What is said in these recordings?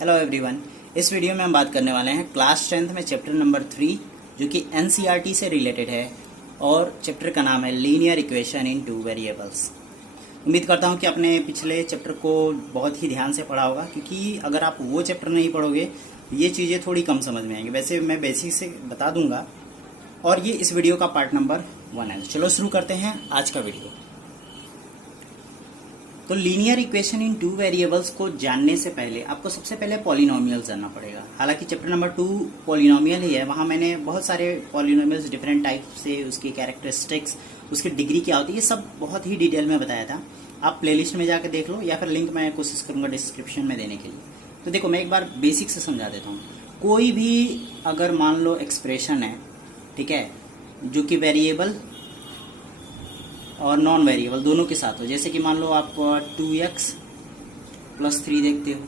Hello everyone. इस video में हम बात करने वाले हैं क्लास 10th में चैप्टर नंबर 3 जो कि एनसीईआरटी से रिलेटेड है और चैप्टर का नाम है linear equation in two variables. उम्मीद करता हूं कि आपने पिछले चैप्टर को बहुत ही ध्यान से पढ़ा होगा, क्योंकि अगर आप वो चैप्टर नहीं पढ़ोगे ये चीज़ें थोड़ी कम समझ में आएंगी। वैसे मैं बेसिक से बता दूंगा और ये इस वीडियो का पार्ट नंबर 1 है। चलो शुरू करते हैं आज का वीडियो। तो linear equation in two variables को जानने से पहले आपको सबसे पहले पॉलिनोमियल जानना पड़ेगा। हालांकि चैप्टर नंबर 2 पॉलिनोमियल ही है, वहां मैंने बहुत सारे पॉलिनोमियल्स डिफरेंट टाइप से, उसकी कैरेक्टरिस्टिक्स, उसकी डिग्री क्या होती है, ये सब बहुत ही डिटेल में बताया था। आप प्लेलिस्ट में जाकर देख लो या फिर लिंक मैं कोशिश करूंगा डिस्क्रिप्शन में देने के लिए। तो देखो, मैं एक बार बेसिक से समझा देता हूँ। कोई भी अगर मान लो एक्सप्रेशन है, ठीक है, जो कि वेरिएबल और नॉन वेरिएबल दोनों के साथ हो, जैसे कि मान लो आप 2x + 3 देखते हो,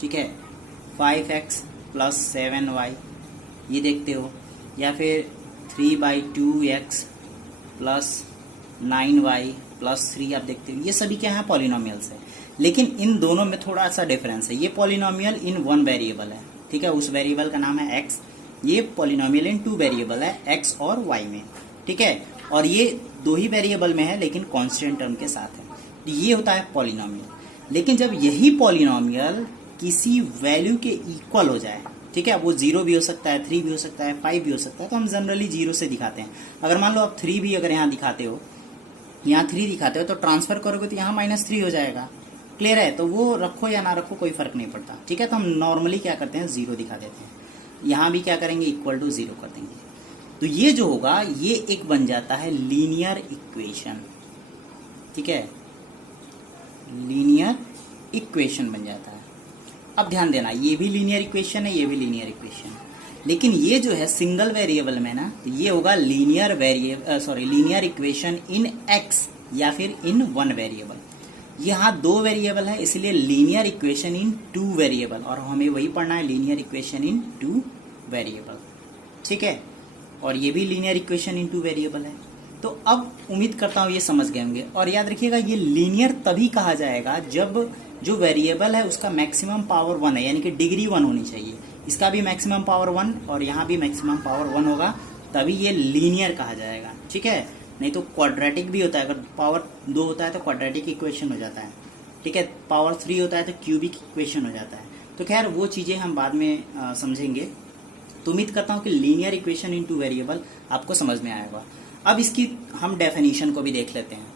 ठीक है, 5x + 7y ये देखते हो, या फिर 3/2x + 9y + 3 आप देखते हो। ये सभी क्या है? पॉलिनोमियल्स है। लेकिन इन दोनों में थोड़ा सा डिफरेंस है। ये पॉलिनोमियल इन वन वेरिएबल है, ठीक है, उस वेरिएबल का नाम है x। ये पॉलिनोमियल इन टू वेरिएबल है, x और y में, ठीक है, और ये दो ही वेरिएबल में है लेकिन कांस्टेंट टर्म के साथ है। तो ये होता है पॉलिनोमियल। लेकिन जब यही पॉलिनोमियल किसी वैल्यू के इक्वल हो जाए, ठीक है, वो 0 भी हो सकता है, 3 भी हो सकता है, 5 भी हो सकता है, तो हम जनरली 0 से दिखाते हैं। अगर मान लो आप 3 भी अगर यहाँ दिखाते हो, यहाँ 3 दिखाते हो, तो ट्रांसफर करोगे तो यहाँ -3 हो जाएगा। क्लियर है? तो वो रखो या ना रखो कोई फर्क नहीं पड़ता, ठीक है। तो हम नॉर्मली क्या करते हैं, 0 दिखा देते हैं। यहाँ भी क्या करेंगे, इक्वल टू 0 कर देंगे। तो ये जो होगा ये एक बन जाता है लीनियर इक्वेशन, ठीक है, लीनियर इक्वेशन बन जाता है। अब ध्यान देना, ये भी लीनियर इक्वेशन है, ये भी लीनियर इक्वेशन है, लेकिन ये जो है सिंगल वेरिएबल में ना, तो ये होगा लीनियर इक्वेशन इन एक्स या फिर इन वन वेरिएबल। यहाँ 2 वेरिएबल है, इसलिए linear equation in two variable, और हमें वही पढ़ना है, linear equation in two variable, ठीक है। और ये भी linear equation in two variable है। तो अब उम्मीद करता हूँ ये समझ गए होंगे। और याद रखिएगा, ये लीनियर तभी कहा जाएगा जब जो वेरिएबल है उसका मैक्सिमम पावर 1 है, यानी कि डिग्री 1 होनी चाहिए। इसका भी मैक्सिमम पावर 1 और यहाँ भी मैक्सिमम पावर 1 होगा, तभी ये लीनियर कहा जाएगा, ठीक है। नहीं तो क्वाड्रेटिक भी होता है। अगर पावर 2 होता है तो क्वाड्रेटिक इक्वेशन हो जाता है, ठीक है। पावर 3 होता है तो क्यूबिक इक्वेशन हो जाता है। तो खैर वो चीज़ें हम बाद में समझेंगे। तो उम्मीद करता हूँ कि linear equation in two variable आपको समझ में आएगा। अब इसकी हम डेफिनेशन को भी देख लेते हैं।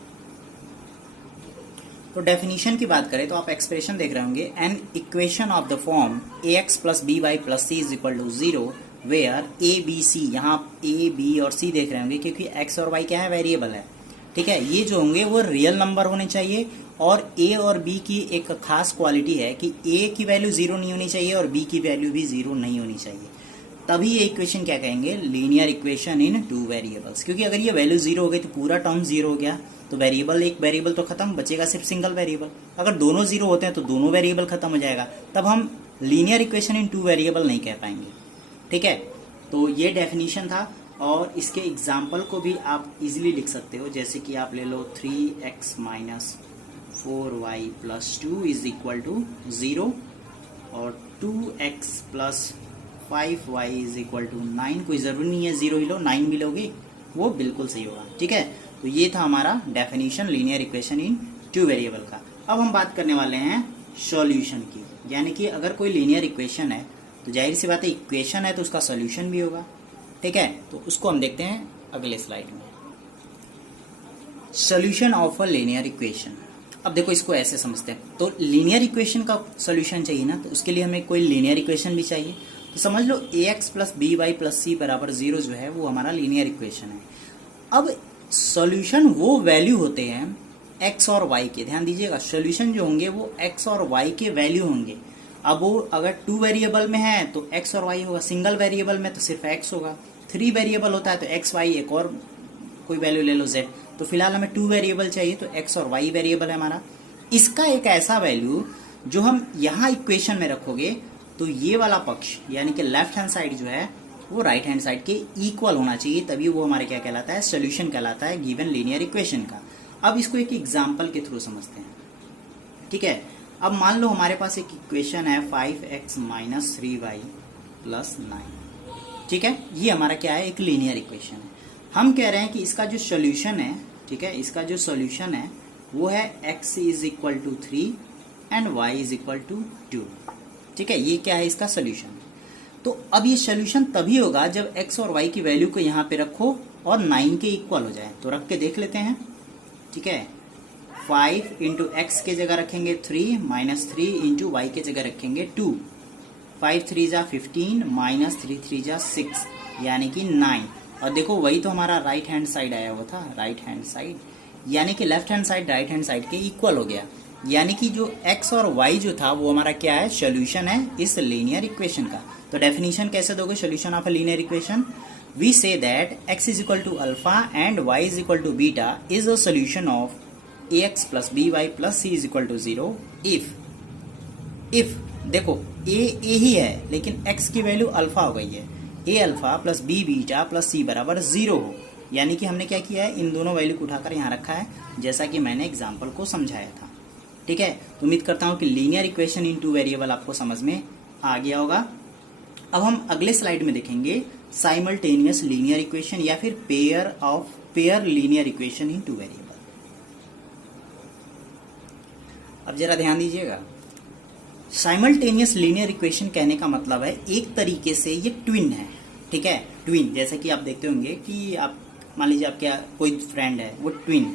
तो डेफिनेशन की बात करें तो आप एक्सप्रेशन देख रहे होंगे, an equation of the form ax + by + c = 0 where a b c, यहाँ a b और c देख रहे होंगे क्योंकि x और y क्या है, वेरिएबल है, ठीक है। ये जो होंगे वो रियल नंबर होने चाहिए। और a और b की एक खास क्वालिटी है कि a की वैल्यू 0 नहीं होनी चाहिए और b की वैल्यू भी 0 नहीं होनी चाहिए। तभी ये इक्वेशन क्या कहेंगे, linear equation in two variables. क्योंकि अगर ये वैल्यू 0 हो गई तो पूरा टर्म 0 हो गया, तो वेरिएबल एक वेरिएबल तो खत्म, बचेगा सिर्फ सिंगल वेरिएबल। अगर दोनों 0 होते हैं तो दोनों वेरिएबल खत्म हो जाएगा, तब हम linear equation in two variable नहीं कह पाएंगे, ठीक है। तो ये डेफिनेशन था, और इसके एग्जाम्पल को भी आप इजिली लिख सकते हो। जैसे कि आप ले लो 3x - 4y + 2 = 0 और 2x + 5y = 9। कोई जरूरी नहीं है 0 ही लो, 9 भी लोगे वो बिल्कुल सही होगा, ठीक है। तो ये था हमारा definition linear equation in two variable का। अब हम बात करने वाले हैं सॉल्यूशन की, यानी कि अगर कोई लीनियर इक्वेशन है तो जाहिर सी बात है, इक्वेशन है तो उसका सॉल्यूशन भी होगा, ठीक है। तो उसको हम देखते हैं अगले स्लाइड में। Solution of a linear equation. अब देखो, इसको ऐसे समझते हैं, तो लीनियर इक्वेशन का सॉल्यूशन चाहिए ना, तो उसके लिए हमें कोई लीनियर इक्वेशन भी चाहिए। तो समझ लो ax + by + c = 0 जो है वो हमारा लीनियर इक्वेशन है। अब सॉल्यूशन वो वैल्यू होते हैं x और y के, ध्यान दीजिएगा, सॉल्यूशन जो होंगे वो x और y के वैल्यू होंगे। अब वो अगर 2 वेरिएबल में है तो x और y होगा, सिंगल वेरिएबल में तो सिर्फ x होगा, 3 वेरिएबल होता है तो x y एक और कोई वैल्यू ले लो z। तो फिलहाल हमें 2 वेरिएबल चाहिए, तो x और y वेरिएबल है हमारा। इसका एक ऐसा वैल्यू जो हम यहाँ इक्वेशन में रखोगे तो ये वाला पक्ष यानी कि लेफ्ट हैंड साइड जो है वो राइट हैंड साइड के इक्वल होना चाहिए, तभी वो हमारे क्या कहलाता है, सॉल्यूशन कहलाता है गिवन लीनियर इक्वेशन का। अब इसको एक एग्जांपल के थ्रू समझते हैं, ठीक है। अब मान लो हमारे पास एक इक्वेशन है 5x माइनस 3y प्लस 9, ठीक है। ये हमारा क्या है, एक लीनियर इक्वेशन है। हम कह रहे हैं कि इसका जो सोल्यूशन है, ठीक है, इसका जो सोल्यूशन है वो है x is equal to 3 and y is equal to 2, ठीक है। ये क्या है, इसका सोल्यूशन। तो अब ये सोल्यूशन तभी होगा जब x और y की वैल्यू को यहाँ पे रखो और 9 के इक्वल हो जाए। तो रख के देख लेते हैं, ठीक है। 5 इंटू एक्स के जगह रखेंगे 3 माइनस 3 इंटू वाई के जगह रखेंगे 2। 5 3 जा 15 माइनस 3 3 जा 6 यानी कि 9। और देखो वही तो हमारा राइट हैंड साइड आया हुआ था, राइट हैंड साइड, यानी कि left hand side right hand side के इक्वल हो गया। यानी कि जो x और y जो था वो हमारा क्या है, सोल्यूशन है इस लीनियर इक्वेशन का। तो डेफिनेशन कैसे दोगे solution of a linear equation? We say that x is equal to alpha and y is equal to beta is a solution of ax plus by plus c is equal to 0 if देखो a ही है लेकिन x की value alpha हो गई है, a alpha plus b beta plus c बराबर 0 हो। यानी कि हमने क्या किया है, इन दोनों वैल्यू को उठाकर यहाँ रखा है, जैसा कि मैंने एग्जाम्पल को समझाया था, ठीक है। तो उम्मीद करता हूँ कि linear equation in two variable आपको समझ में आ गया होगा। अब हम अगले स्लाइड में देखेंगे साइमल्टेनियस लीनियर इक्वेशन या फिर pair linear equation in two variable. अब जरा ध्यान दीजिएगा, साइमल्टेनियस लीनियर इक्वेशन कहने का मतलब है एक तरीके से ये ट्विन है, ठीक है। ट्विन जैसे कि आप देखते होंगे कि आप मान लीजिए आपके कोई फ्रेंड है वो ट्विन है,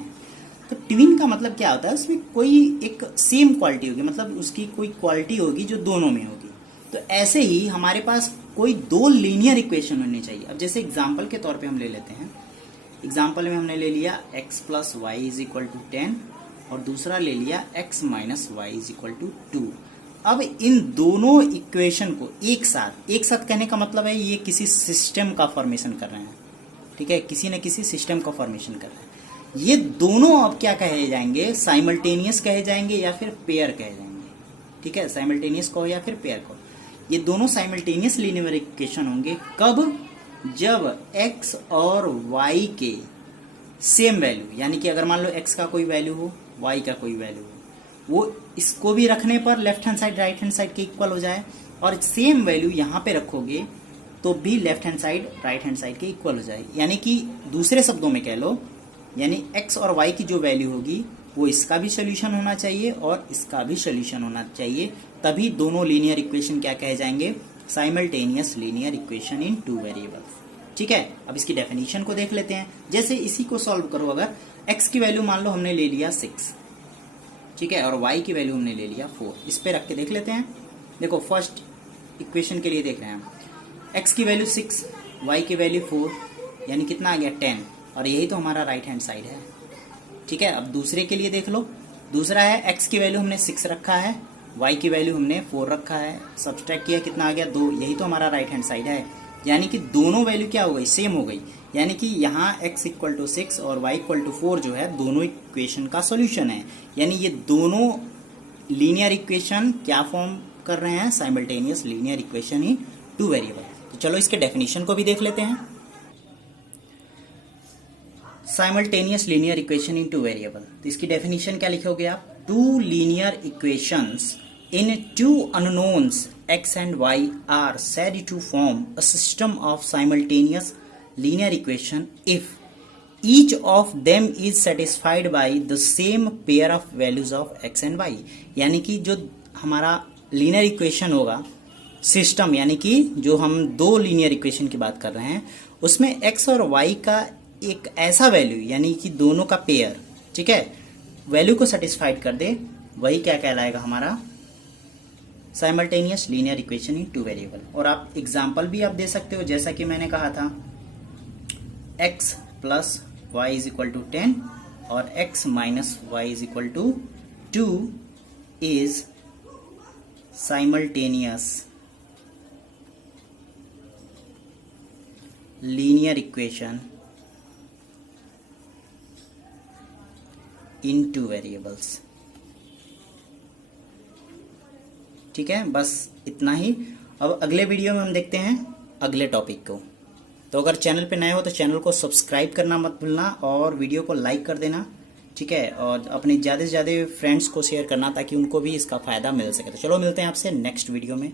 तो ट्विन का मतलब क्या होता है, उसमें कोई एक सेम क्वालिटी होगी, मतलब उसकी कोई क्वालिटी होगी जो दोनों में होगी। तो ऐसे ही हमारे पास कोई दो लीनियर इक्वेशन होनी चाहिए। अब जैसे एग्जाम्पल के तौर पे हम ले लेते हैं, एग्जाम्पल में हमने ले लिया x plus Y is equal to 10 और दूसरा ले लिया x minus Y is equal to 2। अब इन दोनों इक्वेशन को एक साथ कहने का मतलब है ये किसी सिस्टम का फॉर्मेशन कर रहे हैं, ठीक है, किसी न किसी सिस्टम का फॉर्मेशन कर रहे हैं। ये दोनों अब क्या कहे जाएंगे, साइमल्टेनियस कहे जाएंगे या फिर पेयर कहे जाएंगे, ठीक है। साइमल्टेनियस कहो या फिर पेयर कहो, ये दोनों साइमल्टेनियस लीनियर इक्वेशन होंगे कब, जब x और y के सेम वैल्यू, यानी कि अगर मान लो x का कोई वैल्यू हो y का कोई वैल्यू हो, वो इसको भी रखने पर left hand side right hand side के इक्वल हो जाए, और सेम वैल्यू यहाँ पे रखोगे तो भी left hand side right hand side के इक्वल हो जाए। यानी कि दूसरे शब्दों में कह लो, यानी x और y की जो वैल्यू होगी वो इसका भी सोल्यूशन होना चाहिए और इसका भी सोल्यूशन होना चाहिए, तभी दोनों लीनियर इक्वेशन क्या कहे जाएंगे, simultaneous linear equation in two variables, ठीक है। अब इसकी डेफिनेशन को देख लेते हैं। जैसे इसी को सॉल्व करो, अगर x की वैल्यू मान लो हमने ले लिया 6, ठीक है, और y की वैल्यू हमने ले लिया 4, इस पे रख के देख लेते हैं। देखो फर्स्ट इक्वेशन के लिए देख रहे हैं हम, x की वैल्यू 6 y की वैल्यू 4, यानी कितना आ गया 10, और यही तो हमारा राइट हैंड साइड है, ठीक है। अब दूसरे के लिए देख लो, दूसरा है x की वैल्यू हमने 6 रखा है, y की वैल्यू हमने 4 रखा है, सब्सट्रैक्ट किया कितना आ गया 2, यही तो हमारा राइट हैंड साइड है। यानी कि दोनों वैल्यू क्या हो गई, सेम हो गई। यानी कि यहाँ x इक्वल टू 6 और y इक्वल टू 4 जो है दोनों इक्वेशन का सोल्यूशन है। यानी ये दोनों लीनियर इक्वेशन क्या फॉर्म कर रहे हैं, simultaneous linear equation in two variable. तो चलो इसके डेफिनेशन को भी देख लेते हैं। Simultaneous linear equation in two variable, तो इसकी डेफिनेशन क्या लिखोगे आप, two linear equations in two unknowns x and y are said to form a system of simultaneous linear equation if each of them is satisfied by the same pair of values of x and y। यानी कि जो हमारा linear equation होगा system, यानी कि जो हम दो लीनियर इक्वेशन की बात कर रहे हैं उसमें x और y का एक ऐसा वैल्यू, यानी कि दोनों का पेयर, ठीक है, वैल्यू को सेटिस्फाइड कर दे, वही क्या कहलाएगा हमारा simultaneous linear equation in two variable. और आप एग्जाम्पल भी आप दे सकते हो, जैसा कि मैंने कहा था x plus Y is equal to 10 और x minus Y is equal to 2 is simultaneous linear equation in two variables, ठीक है। बस इतना ही। अब अगले वीडियो में हम देखते हैं अगले टॉपिक को। तो अगर चैनल पे नए हो तो चैनल को सब्सक्राइब करना मत भूलना और वीडियो को लाइक कर देना, ठीक है, और अपने ज़्यादा से ज़्यादा फ्रेंड्स को शेयर करना ताकि उनको भी इसका फ़ायदा मिल सके। तो चलो मिलते हैं आपसे नेक्स्ट वीडियो में।